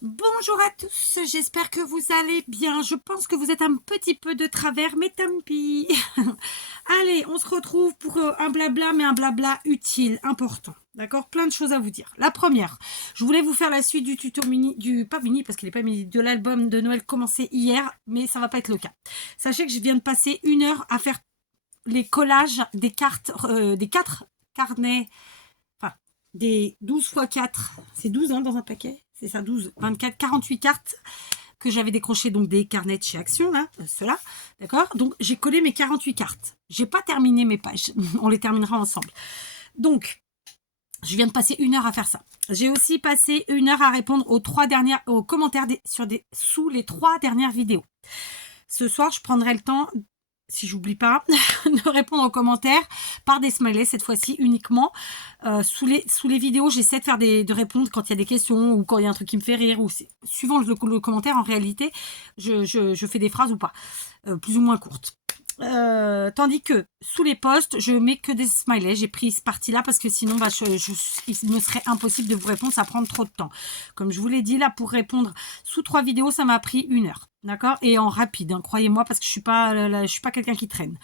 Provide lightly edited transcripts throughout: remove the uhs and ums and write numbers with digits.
Bonjour à tous, j'espère que vous allez bien. Je pense que vous êtes un petit peu de travers, mais tant pis. Allez, on se retrouve pour un blabla, mais un blabla utile, important. D'accord? Plein de choses à vous dire. La première, je voulais vous faire la suite du tuto mini, pas mini parce qu'il n'est pas mini, de l'album de Noël commencé hier, mais ça va pas être le cas. Sachez que je viens de passer 1 heure à faire les collages des cartes, des 4 carnets, enfin, des 12 x 4, c'est 12 hein, dans un paquet, c'est ça, 12, 24, 48 cartes que j'avais décroché donc des carnets de chez Action, là, ceux-là, d'accord. Donc j'ai collé mes 48 cartes. J'ai pas terminé mes pages, on les terminera ensemble. Donc je viens de passer 1 heure à faire ça. J'ai aussi passé 1 heure à répondre aux commentaires sous les 3 dernières vidéos. Ce soir, je prendrai le temps, si j'oublie pas, de répondre aux commentaires par des smileys cette fois-ci uniquement. Sous les vidéos, j'essaie de répondre quand il y a des questions ou quand il y a un truc qui me fait rire ou suivant le commentaire. En réalité, je fais des phrases ou pas, plus ou moins courtes. Tandis que sous les posts, je mets que des smileys. J'ai pris ce parti-là parce que sinon, il me serait impossible de vous répondre. Ça prend trop de temps. Comme je vous l'ai dit, là, pour répondre sous 3 vidéos, ça m'a pris 1 heure. D'accord? Et en rapide, hein, croyez-moi, parce que je suis pas quelqu'un qui traîne.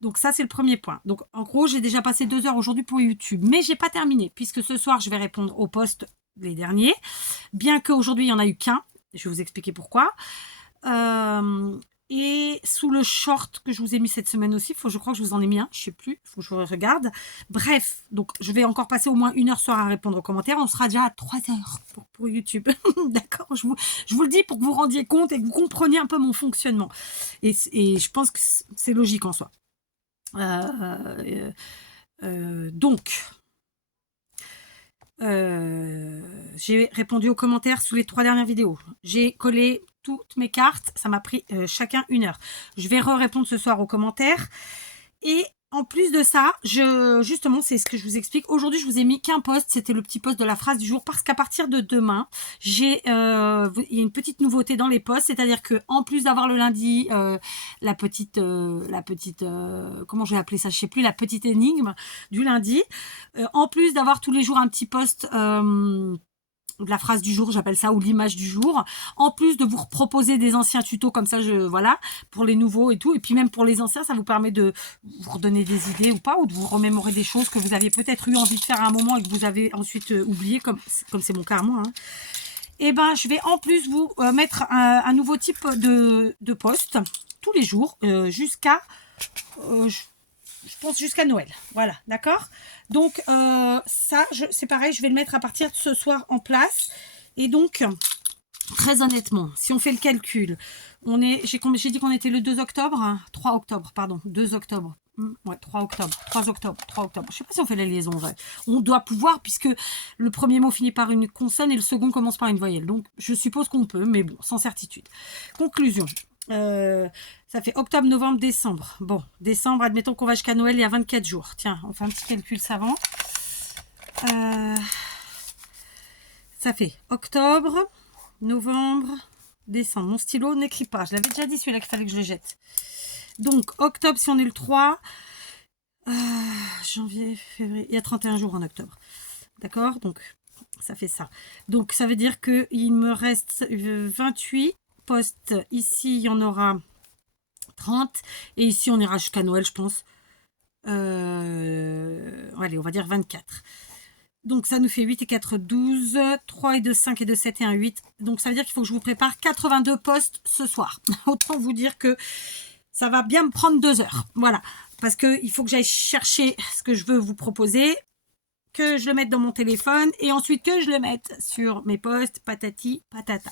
Donc ça, c'est le premier point. Donc en gros, j'ai déjà passé 2 heures aujourd'hui pour YouTube. Mais j'ai pas terminé, puisque ce soir, je vais répondre aux posts, les derniers. Bien qu'aujourd'hui, il n'y en a eu qu'un. Je vais vous expliquer pourquoi. Et sous le short que je vous ai mis cette semaine aussi, je crois que je vous en ai mis un, je sais plus, il faut que je regarde. Bref, donc je vais encore passer au moins 1 heure soir à répondre aux commentaires. On sera déjà à 3 heures pour YouTube. D'accord, je vous le dis pour que vous rendiez compte et que vous compreniez un peu mon fonctionnement. Et je pense que c'est logique en soi. Donc, j'ai répondu aux commentaires sous les 3 dernières vidéos. J'ai collé toutes mes cartes. Ça m'a pris chacun 1 heure. Je vais répondre ce soir aux commentaires. Et en plus de ça, justement, c'est ce que je vous explique. Aujourd'hui, je vous ai mis qu'un post. C'était le petit post de la phrase du jour. Parce qu'à partir de demain, il y a une petite nouveauté dans les posts. C'est-à-dire que en plus d'avoir le lundi la petite, comment je vais appeler ça, je sais plus, la petite énigme du lundi. En plus d'avoir tous les jours un petit post de la phrase du jour, j'appelle ça, ou l'image du jour, en plus de vous proposer des anciens tutos comme ça, voilà, pour les nouveaux et tout, et puis même pour les anciens, ça vous permet de vous redonner des idées ou pas, ou de vous remémorer des choses que vous aviez peut-être eu envie de faire à un moment et que vous avez ensuite oublié, comme c'est mon cas à moi, hein. Et ben, je vais en plus vous mettre un nouveau type de post tous les jours jusqu'à je pense jusqu'à Noël. Voilà, d'accord. Donc, ça, c'est pareil, je vais le mettre à partir de ce soir en place. Et donc, très honnêtement, si on fait le calcul, j'ai dit qu'on était le 2 octobre, hein, 3 octobre, pardon, 2 octobre. Ouais, 3 octobre, 3 octobre, 3 octobre. Je sais pas si on fait la liaison, vrai. On doit pouvoir, puisque le premier mot finit par une consonne et le second commence par une voyelle. Donc, je suppose qu'on peut, mais bon, sans certitude. Conclusion. Ça fait octobre, novembre, décembre. Bon, décembre, admettons qu'on va jusqu'à Noël, il y a 24 jours. Tiens, on fait un petit calcul savant. Ça fait octobre, novembre, décembre. Mon stylo n'écrit pas. Je l'avais déjà dit celui-là qu'il fallait que je le jette. Donc, octobre, si on est le 3. Janvier, février. Il y a 31 jours en octobre. D'accord? Donc, ça fait ça. Donc, ça veut dire qu'il me reste 28 postes. Ici, il y en aura 30. Et ici, on ira jusqu'à Noël, je pense. Allez, on va dire 24. Donc, ça nous fait 8 et 4, 12. 3 et 2, 5 et 2, 7 et 1, 8. Donc, ça veut dire qu'il faut que je vous prépare 82 postes ce soir. Autant vous dire que ça va bien me prendre 2 heures. Voilà. Parce qu'il faut que j'aille chercher ce que je veux vous proposer, que je le mette dans mon téléphone et ensuite que je le mette sur mes posts, patati, patata.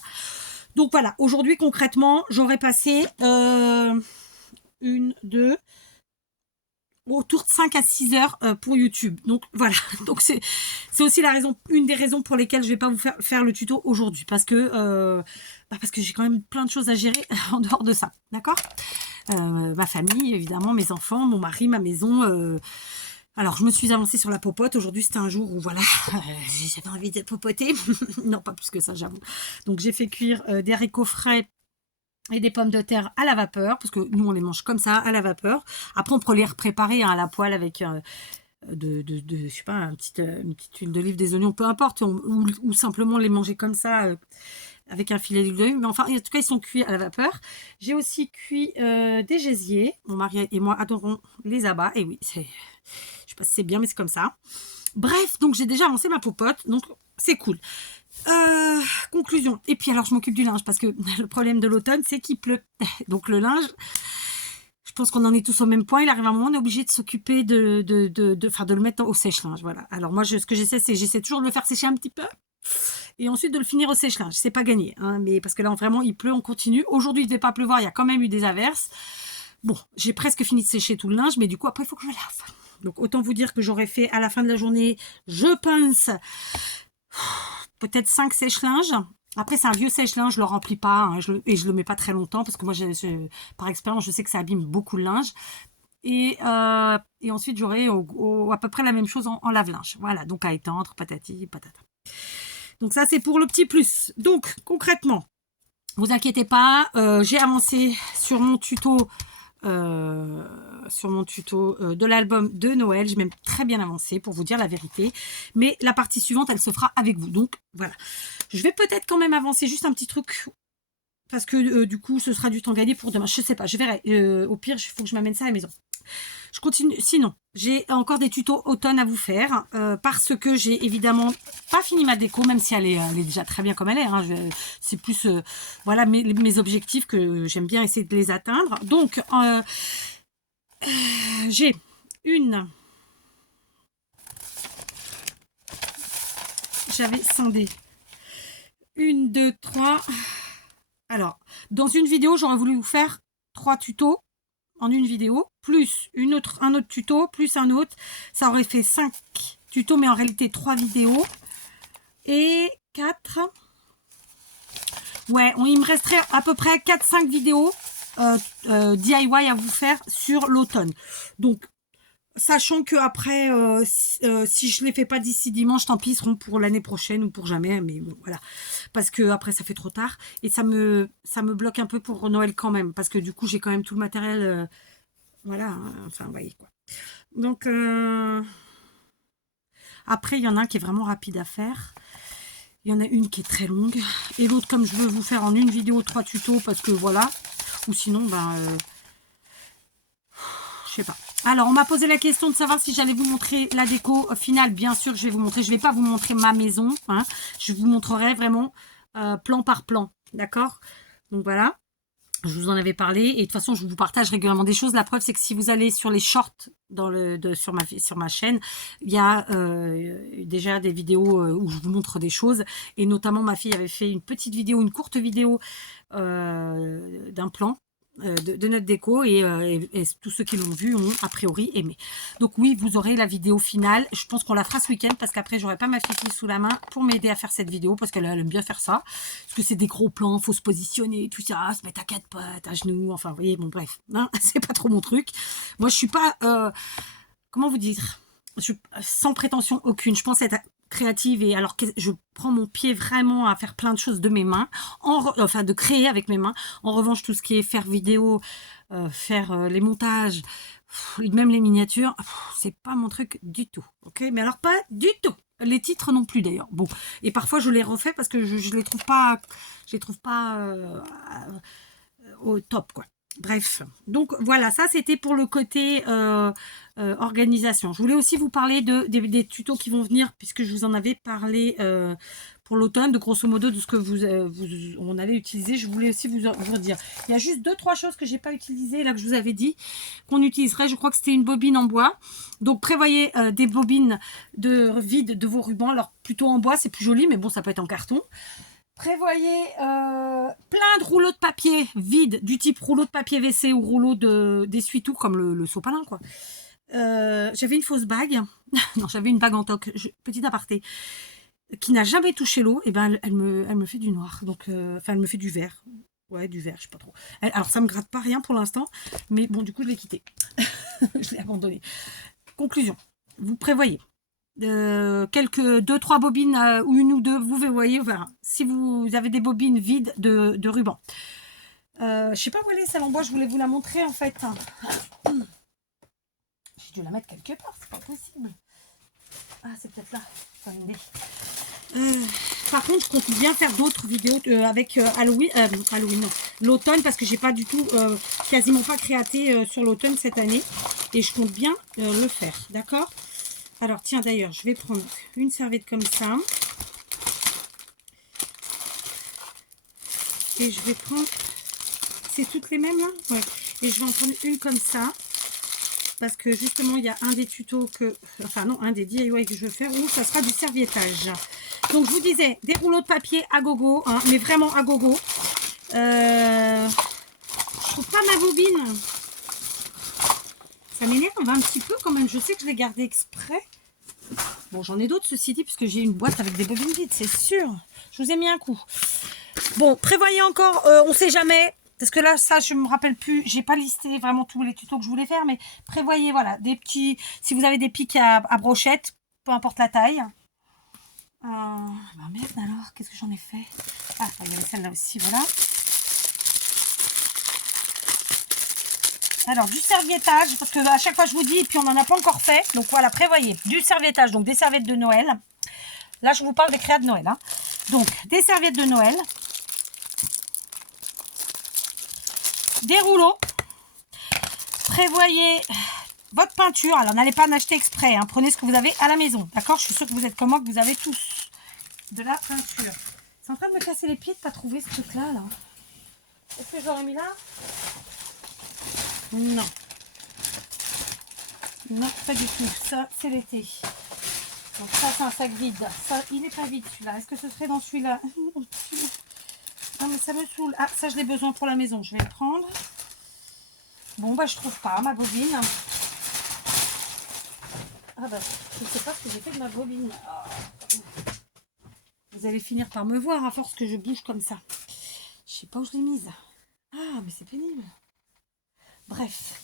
Donc, voilà. Aujourd'hui, concrètement, j'aurais passé autour de 5 à 6 heures pour YouTube. Donc voilà, donc c'est aussi une des raisons pour lesquelles je vais pas vous faire le tuto aujourd'hui, parce que j'ai quand même plein de choses à gérer en dehors de ça, d'accord. Ma famille, évidemment, mes enfants, mon mari, ma maison. Alors, je me suis avancée sur la popote. Aujourd'hui, c'était un jour où, voilà, j'avais envie de popoter. Non, pas plus que ça, j'avoue. Donc, j'ai fait cuire des haricots frais et des pommes de terre à la vapeur, parce que nous on les mange comme ça, à la vapeur. Après on peut les préparer à la poêle avec je sais pas, une petite huile d'olive, des oignons, peu importe, ou simplement les manger comme ça, avec un filet d'huile d'olive. Mais enfin, en tout cas, ils sont cuits à la vapeur. J'ai aussi cuit des gésiers. Mon mari et moi adorons les abats. Et oui, je sais pas si c'est bien, mais c'est comme ça. Bref, donc j'ai déjà avancé ma popote, donc c'est cool. Conclusion. Et puis alors, je m'occupe du linge, parce que le problème de l'automne, c'est qu'il pleut. Donc le linge, je pense qu'on en est tous au même point. Il arrive un moment, on est obligé de s'occuper de le mettre au sèche-linge. Voilà. Alors moi, ce que j'essaie, c'est j'essaie toujours de le faire sécher un petit peu. Et ensuite de le finir au sèche-linge. C'est pas gagné, hein, mais parce que là, vraiment, il pleut, on continue. Aujourd'hui, il ne devait pas pleuvoir, il y a quand même eu des averses. Bon, j'ai presque fini de sécher tout le linge, mais du coup, après, il faut que je lave. Donc, autant vous dire que j'aurais fait à la fin de la journée, je pense, peut-être 5 sèche-linges. Après, c'est un vieux sèche-linge, je le remplis pas, hein, et je le mets pas très longtemps, parce que moi, par expérience, je sais que ça abîme beaucoup le linge. Et ensuite, j'aurai à peu près la même chose en lave-linge. Voilà, donc à étendre, patati, patata. Donc ça, c'est pour le petit plus. Donc, concrètement, vous inquiétez pas, j'ai avancé sur mon tuto de l'album de Noël. J'ai même très bien avancé pour vous dire la vérité. Mais la partie suivante, elle se fera avec vous. Donc, voilà. Je vais peut-être quand même avancer juste un petit truc parce que du coup, ce sera du temps gagné pour demain. Je sais pas, je verrai. Au pire, il faut que je m'amène ça à la maison. Je continue. Sinon, j'ai encore des tutos automne à vous faire parce que j'ai évidemment pas fini ma déco, même si elle est déjà très bien comme elle est. Hein. C'est plus voilà mes objectifs que j'aime bien essayer de les atteindre. Donc, j'ai j'avais scindé 1, 2, 3. Alors, dans une vidéo, j'aurais voulu vous faire 3 tutos en une vidéo, plus un autre tuto, plus un autre. Ça aurait fait 5 tutos, mais en réalité 3 vidéos. Et 4. Ouais, il me resterait à peu près 4-5 vidéos DIY à vous faire sur l'automne. Donc, sachant que après, si je ne les fais pas d'ici dimanche, tant pis, ils seront pour l'année prochaine ou pour jamais. Mais bon, voilà. Parce que après, ça fait trop tard. Et ça me bloque un peu pour Noël quand même. Parce que du coup, j'ai quand même tout le matériel. Voilà. Hein, enfin, vous voyez quoi. Donc, après, il y en a un qui est vraiment rapide à faire. Il y en a une qui est très longue. Et l'autre, comme je veux vous faire en une vidéo, 3 tutos, parce que voilà. Ou sinon, ben... je sais pas. Alors, on m'a posé la question de savoir si j'allais vous montrer la déco finale. Bien sûr, je vais vous montrer. Je ne vais pas vous montrer ma maison. Hein. Je vous montrerai vraiment plan par plan. D'accord? Donc, voilà. Je vous en avais parlé. Et de toute façon, je vous partage régulièrement des choses. La preuve, c'est que si vous allez sur les shorts sur ma chaîne, il y a déjà des vidéos où je vous montre des choses. Et notamment, ma fille avait fait une petite vidéo, une courte vidéo d'un plan. De notre déco et tous ceux qui l'ont vu ont a priori aimé. Donc oui, vous aurez la vidéo finale. Je pense qu'on la fera ce week-end parce qu'après j'aurai pas ma fille sous la main pour m'aider à faire cette vidéo parce qu'elle aime bien faire ça. Parce que c'est des gros plans, faut se positionner, tout ça, se mettre à 4 pattes, à genoux, enfin vous voyez, bon bref, hein, c'est pas trop mon truc. Moi je suis pas, comment vous dire, sans prétention aucune, je pense être créative et alors que je prends mon pied vraiment à faire plein de choses de mes mains, enfin de créer avec mes mains. En revanche, tout ce qui est faire vidéo, faire les montages, même les miniatures, c'est pas mon truc du tout. Ok, mais alors pas du tout. Les titres non plus d'ailleurs. Bon, et parfois je les refais parce que je les trouve pas, au top quoi. Bref, donc voilà, ça c'était pour le côté organisation. Je voulais aussi vous parler des tutos qui vont venir, puisque je vous en avais parlé pour l'automne, de grosso modo de ce que on allait utiliser. Je voulais aussi vous dire, il y a juste 2-3 choses que j'ai pas utilisées, là que je vous avais dit, qu'on utiliserait. Je crois que c'était une bobine en bois. Donc prévoyez des bobines vides de vos rubans. Alors plutôt en bois, c'est plus joli, mais bon, ça peut être en carton. Prévoyez plein de rouleaux de papier vides, du type rouleau de papier WC ou rouleau d'essuie-tout, comme le sopalin, quoi. J'avais une fausse bague. Non, j'avais une bague en toc, petit aparté, qui n'a jamais touché l'eau. Et ben, elle me fait du noir. Donc, enfin, elle me fait du vert. Ouais, du vert, je sais pas trop. Alors, ça me gratte pas rien pour l'instant. Mais bon, du coup, je l'ai quitté. Je l'ai abandonné. Conclusion. Vous prévoyez quelques 2-3 bobines ou une ou deux, vous voyez, voilà. Si vous avez des bobines vides de ruban. Je sais pas où elle est celle en bois, je voulais vous la montrer en fait. Je j'ai dû la mettre quelque part, c'est pas possible. Ah, c'est peut-être là. Enfin, une idée. Par contre, je compte bien faire d'autres vidéos avec Halloween, non, l'automne, parce que j'ai pas du tout, quasiment pas créaté sur l'automne cette année, et je compte bien le faire, d'accord? Alors tiens, d'ailleurs, je vais prendre une serviette comme ça, et je vais prendre, c'est toutes les mêmes là, ouais, et je vais en prendre une comme ça, parce que justement, il y a un des tutos que, enfin non, un des DIY que je veux faire où ça sera du serviettage. Donc, je vous disais, des rouleaux de papier à gogo, hein, mais vraiment à gogo. Je trouve pas ma bobine. Ça m'énerve un petit peu quand même. Je sais que je l'ai gardée exprès. Bon, j'en ai d'autres, ceci dit, puisque j'ai une boîte avec des bobines vides, c'est sûr. Je vous ai mis un coup. Bon, prévoyez encore, on sait jamais. Parce que là, ça, je me rappelle plus. J'ai pas listé vraiment tous les tutos que je voulais faire, mais prévoyez, voilà, des petits. Si vous avez des pics à brochette, peu importe la taille. Bah merde alors, qu'est-ce que j'en ai fait? Ah, il y avait celle-là aussi, voilà. Alors, du serviettage, parce que à chaque fois je vous dis, et puis on n'en a pas encore fait. Donc voilà, prévoyez du serviettage, donc des serviettes de Noël. Là, je vous parle des créas de Noël. Hein. Donc, des serviettes de Noël. Des rouleaux. Prévoyez votre peinture. Alors, n'allez pas en acheter exprès. Hein. Prenez ce que vous avez à la maison. D'accord? Je suis sûre que vous êtes comme moi, que vous avez tous de la peinture. C'est en train de me casser les pieds de ne pas trouver ce truc-là. Là. Est-ce que j'aurais mis là? Non. Non, pas du tout. Ça, c'est l'été. Donc ça, c'est un sac vide. Ça, il n'est pas vide celui-là. Est-ce que ce serait dans celui-là? Non, mais ça me saoule. Ah, ça, je l'ai besoin pour la maison. Je vais le prendre. Bon, bah, je trouve pas ma bobine. Ah, bah, je sais pas ce que j'ai fait de ma bobine. Oh. Vous allez finir par me voir à force que je bouge comme ça. Je sais pas où je l'ai mise. Ah, mais c'est pénible. Bref.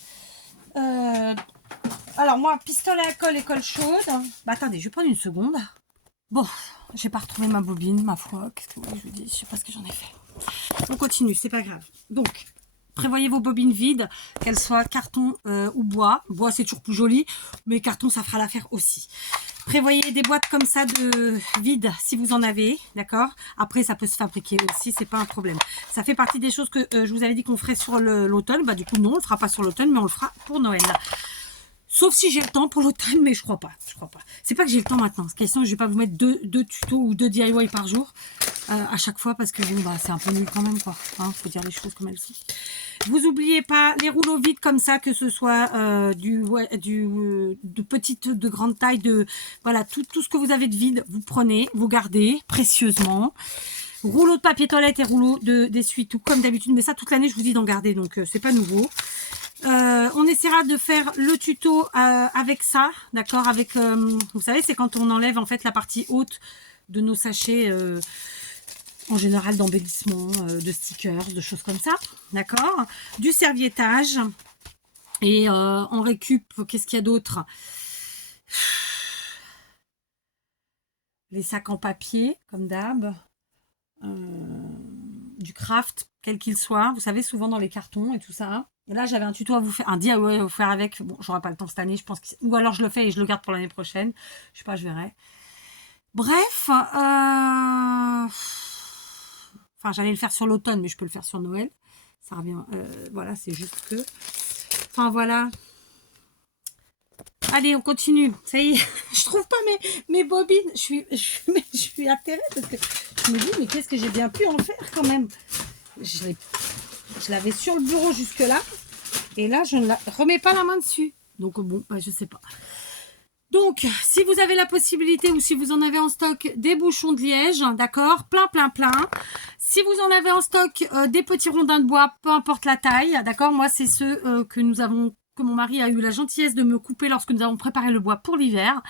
Alors, moi, pistolet à colle et colle chaude. Bah, attendez, je vais prendre une seconde. Bon, j'ai pas retrouvé ma bobine, ma foi. Qu'est-ce que vous voulez que je vous dise? Je sais pas ce que j'en ai fait. On continue, c'est pas grave. Donc, prévoyez vos bobines vides, qu'elles soient carton ou bois. Bois, c'est toujours plus joli, mais carton, ça fera l'affaire aussi. Prévoyez des boîtes comme ça de vides si vous en avez, d'accord? Après, ça peut se fabriquer aussi, c'est pas un problème. Ça fait partie des choses que je vous avais dit qu'on ferait sur l'automne. Bah, du coup, non, on le fera pas sur l'automne, mais on le fera pour Noël. Sauf si j'ai le temps pour l'automne, mais je crois pas. Je crois pas. C'est pas que j'ai le temps maintenant. C'est question que je vais pas vous mettre deux tutos ou 2 DIY par jour à chaque fois parce que bon, bah, c'est un peu nul quand même, quoi. Hein, faut dire les choses comme elles sont. Vous oubliez pas les rouleaux vides comme ça, que ce soit de petite, de grande taille, voilà, tout ce que vous avez de vide, vous prenez, vous gardez précieusement. Rouleau de papier toilette et rouleau d'essuie-tout comme d'habitude, mais ça toute l'année je vous dis d'en garder, donc c'est pas nouveau. On essaiera de faire le tuto avec ça, d'accord, avec, vous savez, c'est quand on enlève en fait la partie haute de nos sachets, en général d'embellissement, de stickers, de choses comme ça, d'accord, du serviettage, et on récup, qu'est-ce qu'il y a d'autre? Les sacs en papier, comme d'hab, du craft, quel qu'il soit, vous savez, souvent dans les cartons et tout ça. Et là, j'avais un tuto à vous faire, un DIY à vous faire avec. Bon, j'aurai pas le temps cette année, je pense. Ou alors je le fais et je le garde pour l'année prochaine. Je sais pas, je verrai. Bref. Enfin, j'allais le faire sur l'automne, mais je peux le faire sur Noël. Ça revient. Voilà, c'est juste que. Enfin, voilà. Allez, on continue. Ça y est, je trouve pas mes bobines. Je suis atterrée parce que je me dis, mais qu'est-ce que j'ai bien pu en faire quand même. Je l'avais sur le bureau jusque là. Et là, je ne remets pas la main dessus. Donc, bon, bah, je sais pas. Donc, si vous avez la possibilité ou si vous en avez en stock des bouchons de liège, d'accord, plein. Si vous en avez en stock des petits rondins de bois, peu importe la taille, d'accord. Moi, c'est ceux que mon mari a eu la gentillesse de me couper lorsque nous avons préparé le bois pour l'hiver.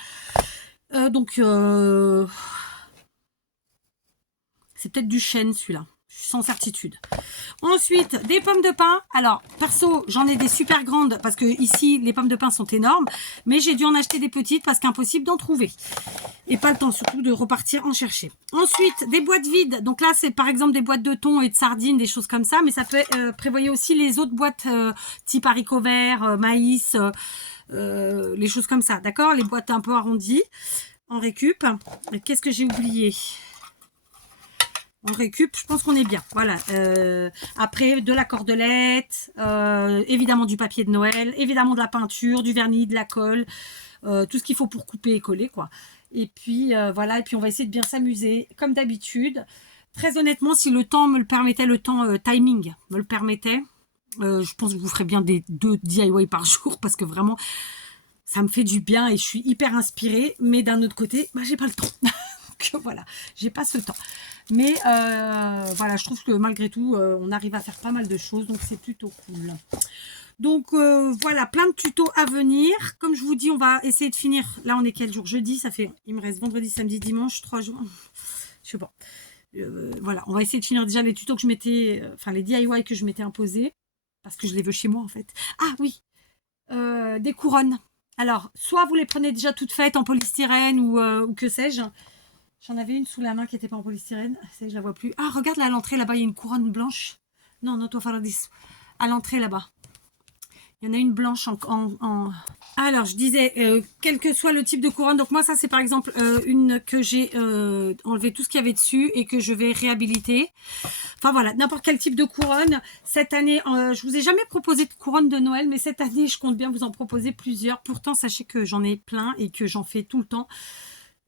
Donc, c'est peut-être du chêne celui-là. sans certitude. Ensuite, des pommes de pin. Alors, perso, j'en ai des super grandes parce que ici, les pommes de pin sont énormes. Mais j'ai dû en acheter des petites parce qu'impossible d'en trouver. Et pas le temps surtout de repartir en chercher. Ensuite, des boîtes vides. Donc là, c'est par exemple des boîtes de thon et de sardines, des choses comme ça. Mais ça peut prévoyez aussi les autres boîtes type haricots verts, maïs, les choses comme ça. D'accord? Les boîtes un peu arrondies en récup. Qu'est-ce que j'ai oublié? En récup, je pense qu'on est bien. Voilà. Après, de la cordelette, évidemment du papier de Noël, évidemment de la peinture, du vernis, de la colle, tout ce qu'il faut pour couper et coller, quoi. Et puis, voilà. Et puis, on va essayer de bien s'amuser, comme d'habitude. Très honnêtement, si le temps me le permettait, le temps timing me le permettait, je pense que je vous ferai bien des 2 DIY par jour parce que vraiment, ça me fait du bien et je suis hyper inspirée. Mais d'un autre côté, bah, j'ai pas le temps. Donc, voilà, j'ai pas ce temps. Mais voilà, je trouve que malgré tout, on arrive à faire pas mal de choses, donc c'est plutôt cool. Donc voilà, plein de tutos à venir. Comme je vous dis, on va essayer de finir. Là, on est quel jour? Jeudi, ça fait. Il me reste vendredi, samedi, dimanche, 3 jours. Je sais pas. Voilà, on va essayer de finir déjà les tutos que je m'étais. Enfin, les DIY que je m'étais imposés. Parce que je les veux chez moi, en fait. Ah oui, des couronnes. Alors, soit vous les prenez déjà toutes faites en polystyrène ou que sais-je. J'en avais une sous la main qui n'était pas en polystyrène. Je la vois plus. Ah, regarde là à l'entrée, là-bas, il y a une couronne blanche. Non, non, toi, Faradis. À l'entrée, là-bas. Il y en a une blanche en... Alors, je disais, quel que soit le type de couronne. Donc, moi, ça, c'est par exemple une que j'ai enlevé tout ce qu'il y avait dessus et que je vais réhabiliter. Enfin, voilà, n'importe quel type de couronne. Cette année, je vous ai jamais proposé de couronne de Noël, mais cette année, je compte bien vous en proposer plusieurs. Pourtant, sachez que j'en ai plein et que j'en fais tout le temps.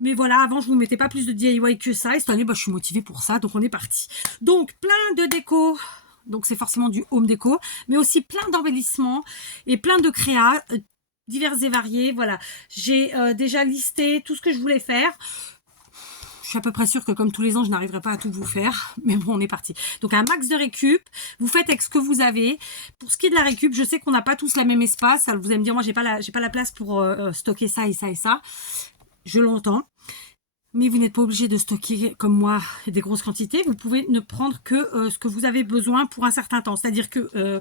Mais voilà, avant, je vous mettais pas plus de DIY que ça. Et cette année, bah, je suis motivée pour ça. Donc, on est parti. Donc, plein de déco. Donc, c'est forcément du home déco. Mais aussi plein d'embellissements et plein de créas divers et variés. Voilà. J'ai déjà listé tout ce que je voulais faire. Je suis à peu près sûre que comme tous les ans, je n'arriverai pas à tout vous faire. Mais bon, on est parti. Donc, un max de récup. Vous faites avec ce que vous avez. Pour ce qui est de la récup, je sais qu'on n'a pas tous la même espace. Alors, vous allez me dire, moi, j'ai pas la place pour stocker ça et ça et ça. Je l'entends, mais vous n'êtes pas obligé de stocker comme moi des grosses quantités. Vous pouvez ne prendre que ce que vous avez besoin pour un certain temps. C'est-à-dire que, je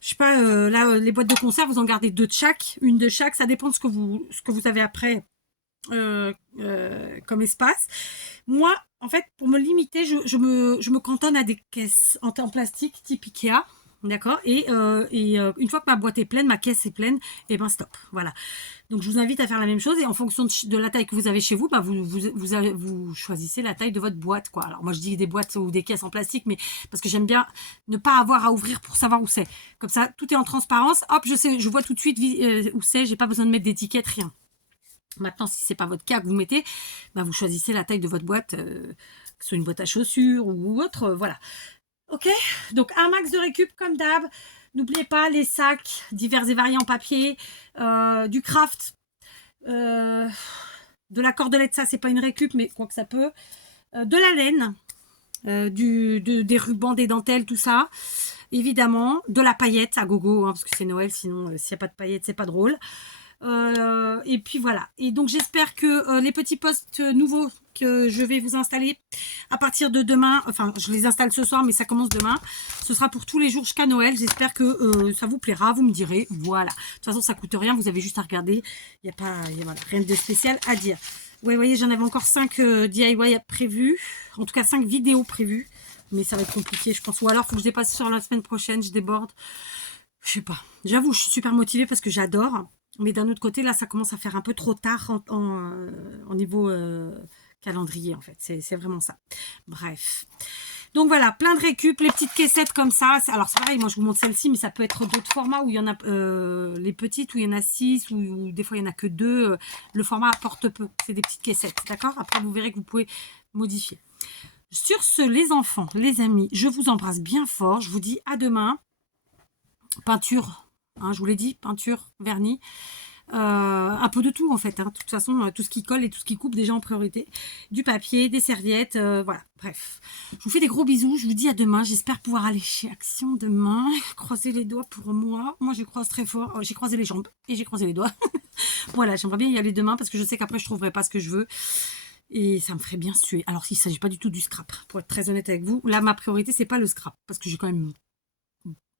sais pas, là, les boîtes de conserve, vous en gardez 2 de chaque, une de chaque. Ça dépend de ce que vous avez après comme espace. Moi, en fait, pour me limiter, je me cantonne à des caisses en plastique type Ikea. D'accord. Et une fois que ma boîte est pleine, ma caisse est pleine, et ben stop. Voilà. Donc je vous invite à faire la même chose et en fonction de la taille que vous avez chez vous, bah vous choisissez la taille de votre boîte, quoi. Alors moi je dis des boîtes ou des caisses en plastique, mais parce que j'aime bien ne pas avoir à ouvrir pour savoir où c'est. Comme ça, tout est en transparence. Hop, je sais, je vois tout de suite où c'est. J'ai pas besoin de mettre d'étiquette, rien. Maintenant, si c'est pas votre cas que vous mettez, bah vous choisissez la taille de votre boîte, que ce soit une boîte à chaussures ou autre, voilà. Ok, donc un max de récup comme d'hab. N'oubliez pas les sacs divers et variés en papier, du craft, de la cordelette, ça c'est pas une récup, mais quoi que ça peut, de la laine, des rubans, des dentelles, tout ça, évidemment, de la paillette à gogo, hein, parce que c'est Noël, sinon s'il n'y a pas de paillettes, c'est pas drôle. Et puis voilà. Et donc j'espère que les petits posts nouveaux que je vais vous installer à partir de demain, enfin je les installe ce soir mais ça commence demain, ce sera pour tous les jours jusqu'à Noël. J'espère que ça vous plaira, vous me direz. Voilà, de toute façon ça coûte rien, vous avez juste à regarder, il n'y a pas voilà, rien de spécial à dire. Ouais, vous voyez, j'en avais encore 5 DIY prévus, en tout cas 5 vidéos prévues, mais ça va être compliqué je pense, ou alors il faut que je dépasse sur la semaine prochaine, je déborde, je sais pas. J'avoue, je suis super motivée parce que j'adore. Mais d'un autre côté, là, ça commence à faire un peu trop tard en niveau calendrier, en fait. C'est vraiment ça. Bref. Donc voilà, plein de récup, les petites caissettes comme ça. Alors c'est pareil, moi je vous montre celle-ci, mais ça peut être d'autres formats où il y en a les petites, où il y en a 6, ou des fois il n'y en a que 2. Le format apporte peu. C'est des petites caissettes, d'accord? Après, vous verrez que vous pouvez modifier. Sur ce, les enfants, les amis, je vous embrasse bien fort. Je vous dis à demain. Peinture. Hein, je vous l'ai dit, peinture, vernis, un peu de tout en fait. Hein. De toute façon, tout ce qui colle et tout ce qui coupe déjà en priorité. Du papier, des serviettes, voilà. Bref, je vous fais des gros bisous. Je vous dis à demain. J'espère pouvoir aller chez Action demain. Croisez les doigts pour moi. Moi, je croise très fort. J'ai croisé les jambes et j'ai croisé les doigts. Voilà, j'aimerais bien y aller demain parce que je sais qu'après, je trouverai pas ce que je veux. Et ça me ferait bien suer. Alors, il ne s'agit pas du tout du scrap, pour être très honnête avec vous. Là, ma priorité, c'est pas le scrap, parce que j'ai quand même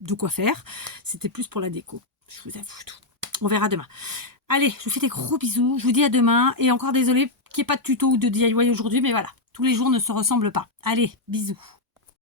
de quoi faire. C'était plus pour la déco. Je vous avoue tout. On verra demain. Allez, je vous fais des gros bisous. Je vous dis à demain. Et encore désolé qu'il n'y ait pas de tuto ou de DIY aujourd'hui, mais voilà. Tous les jours ne se ressemblent pas. Allez, bisous.